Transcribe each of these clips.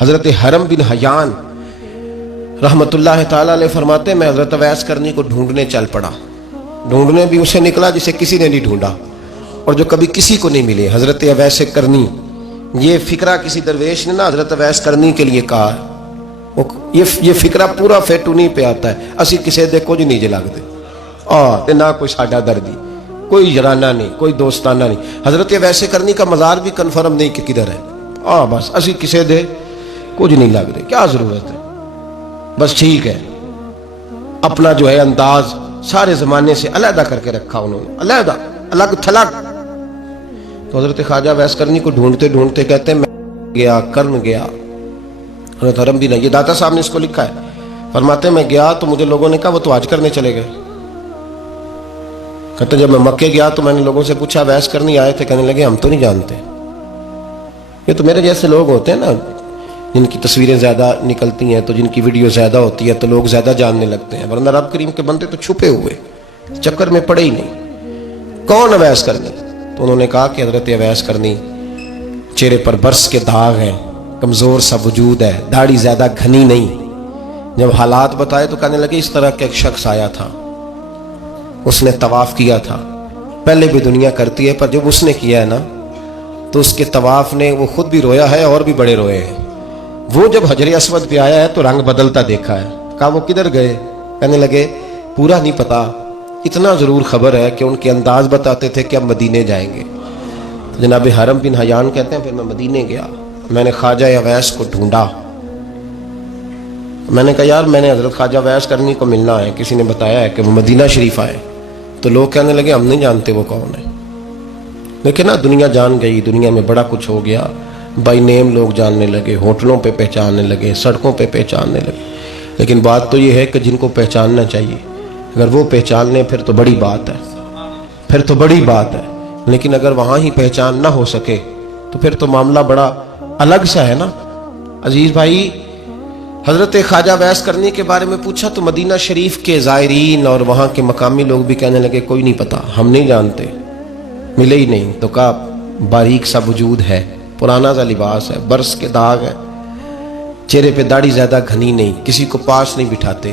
حضرت حرم بن حیان رحمتullah تعالی علیہ فرماتے ہیں میں حضرت اویس کرنی کو ڈھونڈنے چل پڑا. ڈھونڈنے بھی اسے نکلا جسے کسی نے نہیں ڈھونڈا اور جو کبھی کسی کو نہیں ملے. حضرت اویس کرنی، یہ فکرہ کسی درویش نے نا حضرت اویس کرنی کے لیے کہا. یہ فکرہ پورا فٹ انہیں پہ آتا ہے. اسی کسی دے کچھ نہیں لگتے تے نہ کوئی ساڈا دردی، کوئی جرانہ نہیں، کوئی دوستانہ نہیں. حضرت اویس کرنی کا مزار بھی کنفرم نہیں کہ کدھر ہے. بس اسی کسی دے کچھ نہیں لگتے. کیا ضرورت ہے؟ بس ٹھیک ہے، اپنا جو ہے انداز سارے زمانے سے علیحدہ کر کے رکھا انہوں نے، علیحدہ، الگ تھلگ. تو حضرت خواجہ اویس کرنی کو ڈھونڈتے ڈھونڈتے کہتے ہیں میں گیا، کرن گیا. حضرت حرم بھی نہیں، یہ داتا صاحب نے اس کو لکھا ہے. فرماتے ہیں میں گیا تو مجھے لوگوں نے کہا وہ تو حج کرنے چلے گئے. کہتے ہیں جب میں مکے گیا تو میں نے لوگوں سے پوچھا اویس کرنی آئے تھے؟ کہنے لگے ہم تو نہیں جانتے. یہ تو میرے جیسے لوگ ہوتے ہیں نا، جن کی تصویریں زیادہ نکلتی ہیں تو جن کی ویڈیو زیادہ ہوتی ہے تو لوگ زیادہ جاننے لگتے ہیں، ورنہ رب کریم کے بندے تو چھپے ہوئے چکر میں پڑے ہی نہیں. کون اویس کرنی؟ تو انہوں نے کہا کہ حضرت اویس کرنی، چہرے پر برس کے داغ ہیں، کمزور سا وجود ہے، داڑھی زیادہ گھنی نہیں. جب حالات بتائے تو کہنے لگے اس طرح کا ایک شخص آیا تھا، اس نے طواف کیا تھا. پہلے بھی دنیا کرتی ہے پر جب اس نے کیا ہے نا تو اس کے طواف نے وہ خود بھی رویا ہے اور بھی بڑے روئے ہیں. وہ جب حجر اسود پہ آیا ہے تو رنگ بدلتا دیکھا ہے. کہا وہ کدھر گئے؟ کہنے لگے پورا نہیں پتا، اتنا ضرور خبر ہے کہ ان کے انداز بتاتے تھے کہ اب مدینے جائیں گے. تو جناب حرم بن حیان کہتے ہیں پھر میں مدینے گیا. میں نے خواجہ اویس کو ڈھونڈا. میں نے کہا یار میں نے حضرت خواجہ اویس کرنی کو ملنا ہے، کسی نے بتایا ہے کہ وہ مدینہ شریف آئے. تو لوگ کہنے لگے ہم نہیں جانتے وہ کون ہے. لیکن نا دنیا جان گئی، دنیا میں بڑا کچھ ہو گیا. بائی نیم لوگ جاننے لگے، ہوٹلوں پہ پہچاننے لگے، سڑکوں پہ پہچاننے لگے. لیکن بات تو یہ ہے کہ جن کو پہچاننا چاہیے اگر وہ پہچان لیں پھر تو بڑی بات ہے، پھر تو بڑی بات ہے. لیکن اگر وہاں ہی پہچان نہ ہو سکے تو پھر تو معاملہ بڑا الگ سا ہے نا. عزیز بھائی، حضرت خواجہ اویس کرنی کے بارے میں پوچھا تو مدینہ شریف کے زائرین اور وہاں کے مقامی لوگ بھی کہنے لگے کوئی نہیں پتا، ہم نہیں جانتے، ملے ہی نہیں. تو کہا باریک سا وجود ہے، پرانا سا لباس ہے، برس کے داغ ہے، چہرے پہ داڑھی زیادہ گھنی نہیں، کسی کو پاس نہیں بٹھاتے.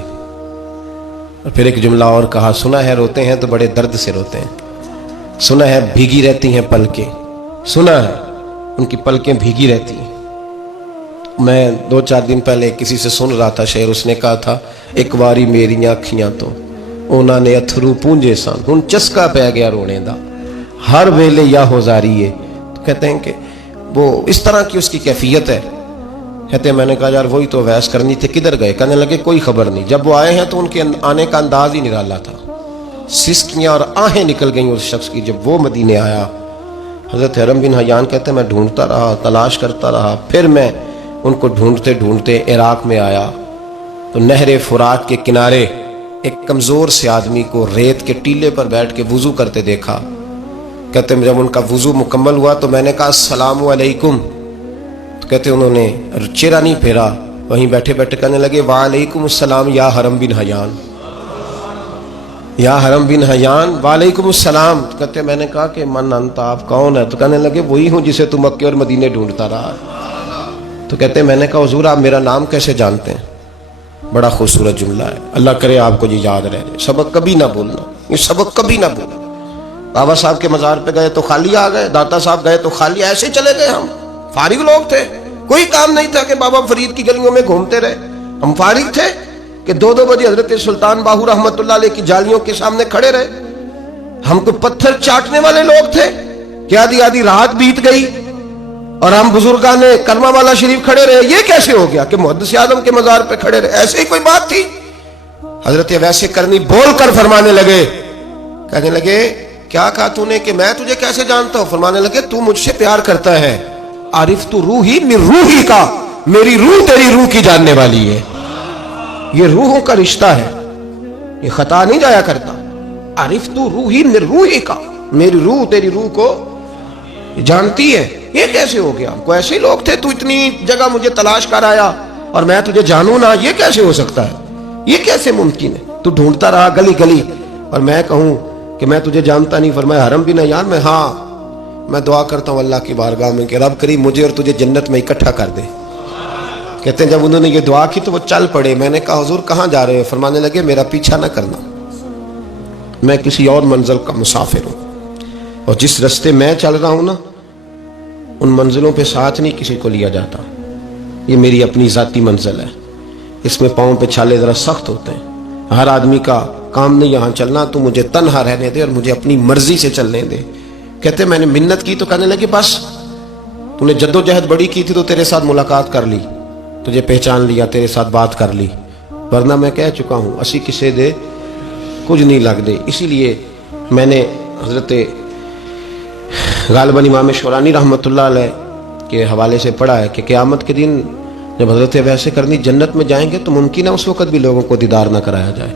اور پھر ایک جملہ اور کہا سنا ہے روتے ہیں تو بڑے درد سے روتے ہیں، سنا ہے بھیگی رہتی ہیں پلکیں، سنا ہے ان کی پلکیں بھیگی رہتی ہیں. میں 2-4 دن پہلے کسی سے سن رہا تھا شعر، اس نے کہا تھا ایک واری میریاں اکھیاں تو انہوں نے اتھرو پونجے سن ہن چسکا پہ گیا رونے دا ہر ویلے یا ہوزاری ہے. تو کہتے ہیں کہ وہ اس طرح کی اس کی کیفیت ہے. کہتے ہیں میں نے کہا یار وہی تو اویس کرنی تھے، کدھر گئے؟ کہنے لگے کوئی خبر نہیں. جب وہ آئے ہیں تو ان کے آنے کا انداز ہی نرالا تھا، سسکیاں اور آہیں نکل گئیں اس شخص کی جب وہ مدینے آیا. حضرت حرم بن حیان کہتے ہیں میں ڈھونڈتا رہا، تلاش کرتا رہا. پھر میں ان کو ڈھونڈتے ڈھونڈتے عراق میں آیا تو نہر فرات کے کنارے ایک کمزور سے آدمی کو ریت کے ٹیلے پر بیٹھ کے وضو کرتے دیکھا. کہتے ہیں جب ان کا وضو مکمل ہوا تو میں نے کہا السلام علیکم. تو کہتے ہیں انہوں نے چہرہ نہیں پھیرا، وہیں بیٹھے بیٹھے کہنے لگے وعلیکم السلام یا حرم بن حیان، یا حرم بن حیان وعلیکم السلام. تو کہتے ہیں میں نے کہا کہ من انت، آپ کون ہے؟ تو کہنے لگے وہی ہوں جسے تم مکے اور مدینے ڈھونڈتا رہا. تو کہتے ہیں میں نے کہا حضور آپ میرا نام کیسے جانتے ہیں؟ بڑا خوبصورت جملہ ہے، اللہ کرے آپ کو یہ یاد رہے. سبق کبھی نہ بھولنا، یہ سبق کبھی نہ بھولنا. بابا صاحب کے مزار پہ گئے تو خالی آ گئے، داتا صاحب گئے تو خالی، ایسے چلے گئے. ہم فارغ لوگ تھے، کوئی کام نہیں تھا کہ بابا فرید کی گلیوں میں گھومتے رہے. ہم فارغ تھے کہ 2-2 بجے حضرت سلطان باہو رحمت اللہ علیہ کی جالیوں کے سامنے کھڑے رہے. ہم کو پتھر چاٹنے والے لوگ تھے کہ آدھی آدھی رات بیت گئی اور ہم بزرگان کرما والا شریف کھڑے رہے. یہ کیسے ہو گیا کہ محدث اعظم کے مزار پہ کھڑے رہے؟ ایسے ہی کوئی بات تھی؟ حضرت اویس کرنی بول کر فرمانے لگے، کہنے لگے کیا کہا تو نے کہ میں تجھے کیسے جانتا ہوں؟ فرمانے لگے تو مجھ سے پیار کرتا ہے، عارف تو روحی من روحی کا، میری روح تیری روح کی جاننے والی ہے. یہ روحوں کا رشتہ ہے، یہ خطا نہیں جایا کرتا. عارف تو روحی من روحی کا، میری روح تیری روح کو جانتی ہے. یہ کیسے ہو گیا؟ کوئی ایسے لوگ تھے، تو اتنی جگہ مجھے تلاش کر آیا اور میں تجھے جانوں نہ؟ یہ کیسے ہو سکتا ہے؟ یہ کیسے ممکن ہے؟ تو ڈھونڈتا رہا گلی گلی اور میں کہوں کہ میں تجھے جانتا نہیں؟ فرمایا حرم بن حیان میں ہاں میں دعا کرتا ہوں اللہ کی بارگاہ میں کہ رب کریم مجھے اور تجھے جنت میں اکٹھا کر دے. کہتے ہیں جب انہوں نے یہ دعا کی تو وہ چل پڑے. میں نے کہا حضور کہاں جا رہے ہو؟ فرمانے لگے میرا پیچھا نہ کرنا, میں کسی اور منزل کا مسافر ہوں, اور جس رستے میں چل رہا ہوں نا ان منزلوں پہ ساتھ نہیں کسی کو لیا جاتا, یہ میری اپنی ذاتی منزل ہے, اس میں پاؤں پہ چھالے ذرا سخت ہوتے ہیں. ہر آدمی کا کام نہیں یہاں چلنا, تو مجھے تنہا رہنے دے اور مجھے اپنی مرضی سے چلنے دے. کہتے میں نے منت کی تو کہنے لگے بس تو نے جد و جہد بڑی کی تھی تو تیرے ساتھ ملاقات کر لی, تجھے پہچان لیا, تیرے ساتھ بات کر لی, ورنہ میں کہہ چکا ہوں اسی کسے دے کچھ نہیں لگ دے. اسی لیے میں نے حضرت غالباً امام شورانی رحمۃ اللہ علیہ کے حوالے سے پڑھا ہے کہ قیامت کے دن جب حضرت ویسے کرنی جنت میں جائیں گے تو ممکن ہے اس وقت بھی لوگوں کو دیدار نہ کرایا جائے,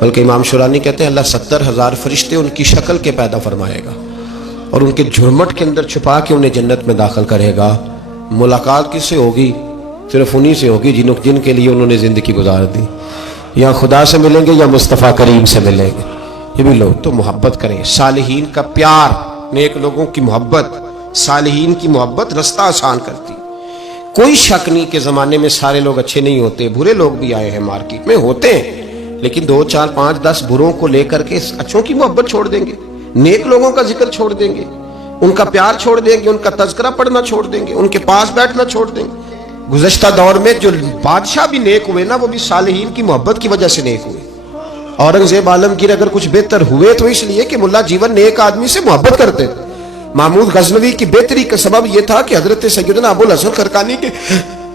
بلکہ امام شورانی کہتے ہیں اللہ 70,000 فرشتے ان کی شکل کے پیدا فرمائے گا اور ان کے جھرمٹ کے اندر چھپا کے انہیں جنت میں داخل کرے گا. ملاقات کس سے ہوگی؟ صرف انہی سے ہوگی جن کے لیے انہوں نے زندگی گزار دی. یا خدا سے ملیں گے یا مصطفیٰ کریم سے ملیں گے. یہ بھی لوگ تو محبت کریں, صالحین کا پیار, نیک لوگوں کی محبت, صالحین کی محبت رستہ آسان کرتی. کوئی شک نہیں کہ زمانے میں سارے لوگ اچھے نہیں ہوتے, برے لوگ بھی آئے ہیں مارکیٹ میں, ہوتے ہیں, لیکن 2 4 5 10 بروں کو لے کر کے اچھوں کی محبت چھوڑ دیں گے, نیک لوگوں کا ذکر چھوڑ دیں گے, ان کا پیار چھوڑ دیں گے, ان کا تذکرہ پڑھنا چھوڑ دیں گے, ان کے پاس بیٹھنا چھوڑ دیں گے. گزشتہ دور میں جو بادشاہ بھی نیک ہوئے نا وہ بھی صالحین کی محبت کی وجہ سے نیک ہوئے. اورنگزیب عالمگیر اگر کچھ بہتر ہوئے تو اس لیے کہ ملا جیون نیک آدمی سے محبت کرتے تھے. محمود غزنوی کی بہتری کا سبب یہ تھا کہ حضرت سیدنا ابو الحسن خرقانی کے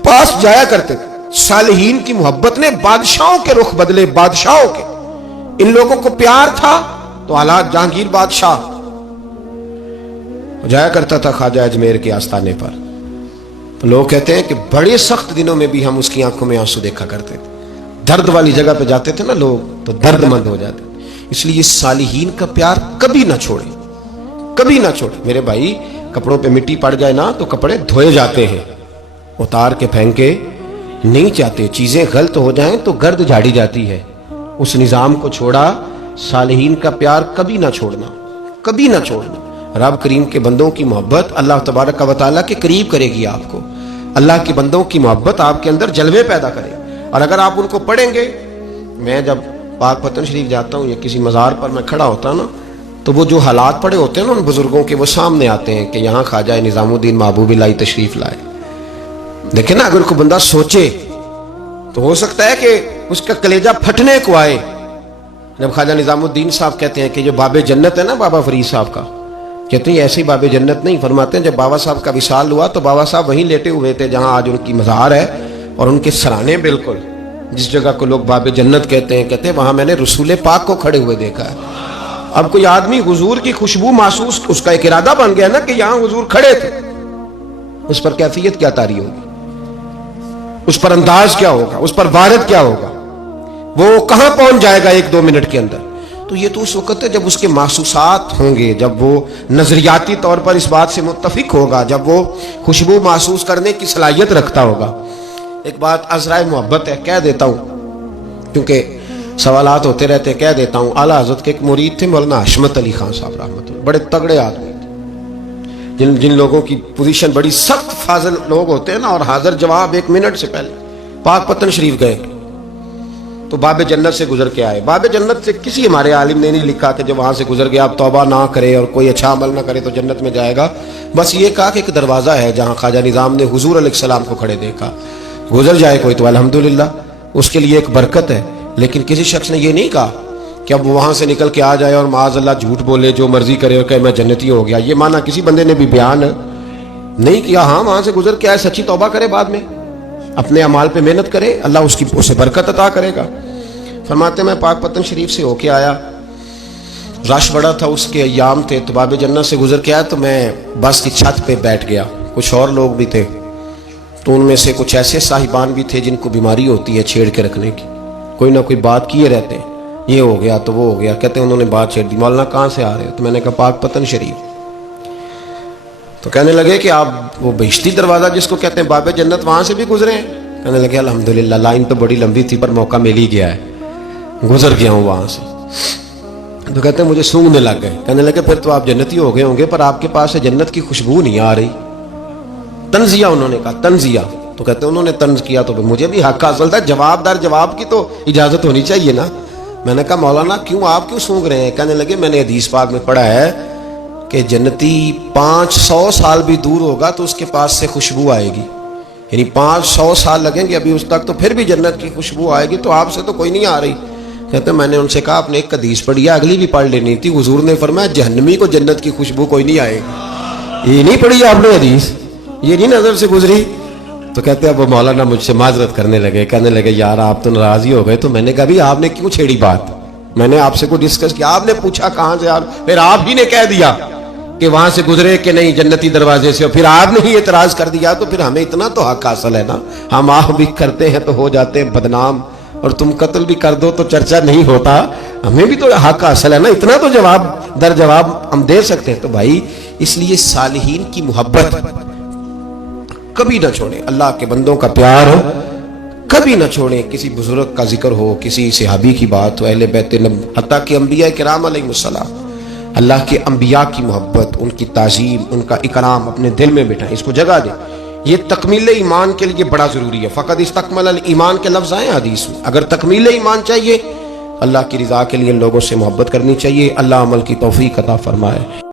پاس جایا کرتے تھے. صالحین کی محبت نے بادشاہوں کے رخ بدلے, بادشاہوں کے. ان لوگوں کو پیار تھا تو حالات جہانگیر بادشاہ جایا کرتا تھا خواجہ اجمیر کے آستانے پر, تو لوگ کہتے ہیں کہ بڑے سخت دنوں میں بھی ہم اس کی آنکھوں میں آنسو دیکھا کرتے تھے. درد والی جگہ پہ جاتے تھے نا لوگ تو درد مند ہو جاتے. اس لیے صالحین کا پیار کبھی نہ چھوڑے, کبھی نہ چھوڑے. میرے بھائی کپڑوں پہ مٹی پڑ جائے نا تو کپڑے دھوئے جاتے ہیں, اتار کے پھینکے نہیں چاہتے. چیزیں غلط ہو جائیں تو گرد جھاڑی جاتی ہے. اس نظام کو چھوڑا, صالحین کا پیار کبھی نہ چھوڑنا, کبھی نہ چھوڑنا. رب کریم کے بندوں کی محبت اللہ تبارک و تعالیٰ کے قریب کرے گی آپ کو. اللہ کے بندوں کی محبت آپ کے اندر جلوے پیدا کرے. اور اگر آپ ان کو پڑھیں گے, میں جب پاک پتن شریف جاتا ہوں یا کسی مزار پر میں کھڑا ہوتا ہوں نا تو وہ جو حالات پڑے ہوتے ہیں نا ان بزرگوں کے, وہ سامنے آتے ہیں کہ یہاں خواجہ نظام الدین محبوب الہی تشریف لائے. دیکھیں نا, اگر کوئی بندہ سوچے تو ہو سکتا ہے کہ اس کا کلیجہ پھٹنے کو آئے. جب خواجہ نظام الدین صاحب کہتے ہیں کہ جو باب جنت ہے نا بابا فرید صاحب کا, کہتے ہیں ایسی باب جنت نہیں. فرماتے ہیں جب بابا صاحب کا وصال ہوا تو بابا صاحب وہیں لیٹے ہوئے تھے جہاں آج ان کی مزار ہے, اور ان کے سرانے بالکل جس جگہ کو لوگ باب جنت کہتے ہیں وہاں میں نے رسول پاک کو کھڑے ہوئے دیکھا ہے. اب کوئی آدمی حضور کی خوشبو محسوس, اس کا ایک ارادہ بن گیا نا کہ یہاں حضور کھڑے تھے, اس پر کیفیت کیا طاری ہوگی, اس پر انداز کیا ہوگا, اس پر وارد کیا ہوگا, وہ کہاں پہنچ جائے گا 1-2 منٹ کے اندر. تو یہ تو اس وقت ہے جب اس کے محسوسات ہوں گے, جب وہ نظریاتی طور پر اس بات سے متفق ہوگا, جب وہ خوشبو محسوس کرنے کی صلاحیت رکھتا ہوگا. ایک بات عذرائے محبت ہے, کہہ دیتا ہوں کیونکہ سوالات ہوتے رہتے, کہہ دیتا ہوں. اعلیٰ حضرت کے ایک مرید تھے مولانا حشمت علی خان صاحب رحمۃ اللہ, بڑے تگڑے آدمی تھے. جن لوگوں کی پوزیشن بڑی سخت فاضل لوگ ہوتے ہیں نا, اور حاضر جواب 1 منٹ سے پہلے پاک پتن شریف گئے تو باب جنت سے گزر کے آئے. باب جنت سے کسی ہمارے عالم نے نہیں لکھا کہ جب وہاں سے گزر گیا اب توبہ نہ کرے اور کوئی اچھا عمل نہ کرے تو جنت میں جائے گا. بس یہ کہا کہ ایک دروازہ ہے جہاں خواجہ نظام نے حضور علیہ السلام کو کھڑے دیکھا, گزر جائے کوئی تو الحمدللہ اس کے لیے ایک برکت ہے. لیکن کسی شخص نے یہ نہیں کہا کہ اب وہاں سے نکل کے آ جائے اور معاذ اللہ جھوٹ بولے, جو مرضی کرے اور کہے میں جنتی ہو گیا. یہ مانا کسی بندے نے بھی بیان نہیں کیا. ہاں وہاں سے گزر کے آئے, سچی توبہ کرے, بعد میں اپنے اعمال پہ محنت کرے, اللہ اسے برکت عطا کرے گا. فرماتے میں پاک پتن شریف سے ہو کے آیا, رش بڑا تھا, اس کے ایام تھے, تو باب جنت سے گزر کے آیا تو میں بس کی چھت پہ بیٹھ گیا. کچھ اور لوگ بھی تھے, تو ان میں سے کچھ ایسے صاحبان بھی تھے جن کو بیماری ہوتی ہے چھیڑ کے رکھنے کی, کوئی نہ کوئی بات کیے رہتے ہیں, یہ ہو گیا تو وہ ہو گیا. کہتے ہیں انہوں نے بات چھیڑ دی, مولانا کہاں سے آ رہے ہو؟ تو میں نے کہا پاک پتن شریف. تو کہنے لگے کہ آپ وہ بہشتی دروازہ جس کو کہتے ہیں باب جنت, وہاں سے بھی گزرے ہیں؟ کہنے لگے الحمدللہ, لائن تو بڑی لمبی تھی پر موقع مل ہی گیا ہے, گزر گیا ہوں وہاں سے. تو کہتے ہیں مجھے سونگنے لگ گئے. کہنے لگے پھر تو آپ جنتی ہو گئے ہوں گے, پر آپ کے پاس سے جنت کی خوشبو نہیں آ رہی. تنزیہ انہوں نے کہا, تنزیہ تو کہتے ہیں انہوں نے طنز کیا تو مجھے بھی حق حاصل تھا، جواب دار جواب کی تو اجازت ہونی چاہیے نا. میں نے کہا مولانا کیوں آپ کیوں سونگ رہے ہیں؟ کہنے لگے میں نے حدیث پاک میں پڑھا ہے کہ جنتی 500 سال بھی دور ہوگا تو اس کے پاس سے خوشبو آئے گی، یعنی 500 سال لگیں گے ابھی اس تک تو پھر بھی جنت کی خوشبو آئے گی، تو آپ سے تو کوئی نہیں آ رہی. کہتے ہیں میں نے ان سے کہا آپ نے ایک حدیث پڑھی ہے، اگلی بھی پڑھ لینی تھی. حضور نے فرمایا جہنمی کو جنت کی خوشبو کوئی نہیں آئے گی. یہ نہیں پڑھی آپ نے حدیث، یہ نہیں نظر سے گزری؟ تو کہتے ہیں اب وہ مولانا مجھ سے معذرت کرنے لگے، کہنے لگے یار آپ تو ناراض ہی ہو گئے. تو میں نے کہا بھی آپ نے کیوں چھیڑی بات؟ میں نے آپ سے کوئی ڈسکس کیا؟ آپ نے پوچھا کہاں سے یار، پھر آپ ہی نے کہہ دیا کہ وہاں سے گزرے کہ نہیں جنتی دروازے سے، پھر آپ نے ہی اعتراض کر دیا. تو پھر ہمیں اتنا تو حق حاصل ہے نا، ہم آہ بھی کرتے ہیں تو ہو جاتے ہیں بدنام، اور تم قتل بھی کر دو تو چرچا نہیں ہوتا. ہمیں بھی تو حق حاصل ہے نا، اتنا تو جواب در جواب ہم دے سکتے ہیں. تو بھائی اس لیے صالحین کی محبت کبھی نہ چھوڑیں، اللہ کے بندوں کا پیار کبھی نہ چھوڑیں. کسی بزرگ کا ذکر ہو، کسی صحابی کی بات ہو، اہل بیت نبی، حتیٰ کہ انبیاء کرام علیہ السلام، اللہ کے انبیاء کی محبت، ان کی تعظیم، ان کا اکرام اپنے دل میں بٹھائیں، اس کو جگہ دیں. یہ تکمیل ایمان کے لیے بڑا ضروری ہے. فقط استکمل الایمان کے لفظ آئے حدیث میں. اگر تکمیل ایمان چاہیے، اللہ کی رضا کے لیے لوگوں سے محبت کرنی چاہیے. اللہ عمل کی توفیق عطا فرمائے.